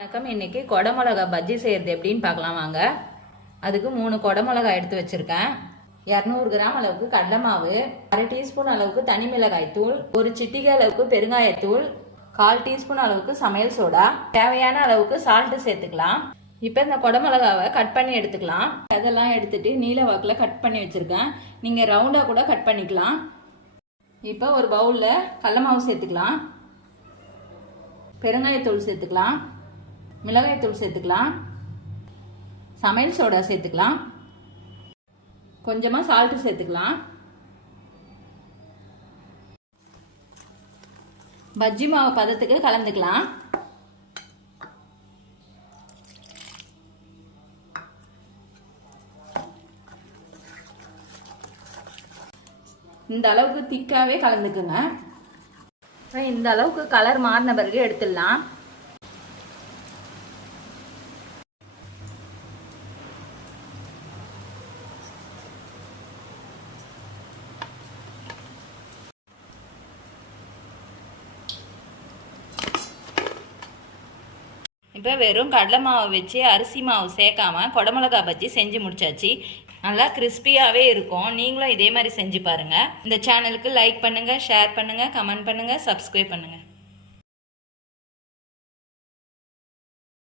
வணக்கம். இன்னைக்கு கொடமிளகா பஜ்ஜி செய்கிறது எப்படின்னு பார்க்கலாம் வாங்க. அதுக்கு மூணு குடமிளகா எடுத்து வச்சிருக்கேன். இரநூறு கிராம் அளவுக்கு கடலை மாவு அரை டீஸ்பூன் அளவுக்கு தனி மிளகாய் தூள் ஒரு சிட்டிகை அளவுக்கு பெருங்காயத்தூள் கால் டீஸ்பூன் அளவுக்கு சமையல் சோடா தேவையான அளவுக்கு சால்ட்டு சேர்த்துக்கலாம். இப்போ இந்த கொடமிளகாவை கட் பண்ணி எடுத்துக்கலாம். அதெல்லாம் எடுத்துட்டு நீல வாக்கில் கட் பண்ணி வச்சிருக்கேன். நீங்கள் ரவுண்டாக கூட கட் பண்ணிக்கலாம். இப்போ ஒரு பவுலில் கடல மாவு சேர்த்துக்கலாம். பெருங்காயத்தூள் சேர்த்துக்கலாம். மிளகாய்த்தூள் சேர்த்துக்கலாம். சமையல் சோடா சேர்த்துக்கலாம். கொஞ்சமாக சால்ட்டு சேர்த்துக்கலாம். பஜ்ஜி மாவு பதத்துக்கு கலந்துக்கலாம். இந்த அளவுக்கு திக்காவே கலந்துக்குங்க. இந்த அளவுக்கு கலர் மாறின பிறகு எடுத்துடலாம். இப்போ வெறும் கடலை மாவு வச்சு அரிசி மாவு சேர்க்காம குடமிளகா பஜ்ஜி செஞ்சு முடிச்சாச்சு. நல்லா கிறிஸ்பியாகவே இருக்கும். நீங்களும் இதே மாதிரி செஞ்சு பாருங்கள் இந்த சேனலுக்கு லைக் பண்ணுங்கள் ஷேர் பண்ணுங்கள் கமெண்ட் பண்ணுங்கள் சப்ஸ்கிரைப் பண்ணுங்கள்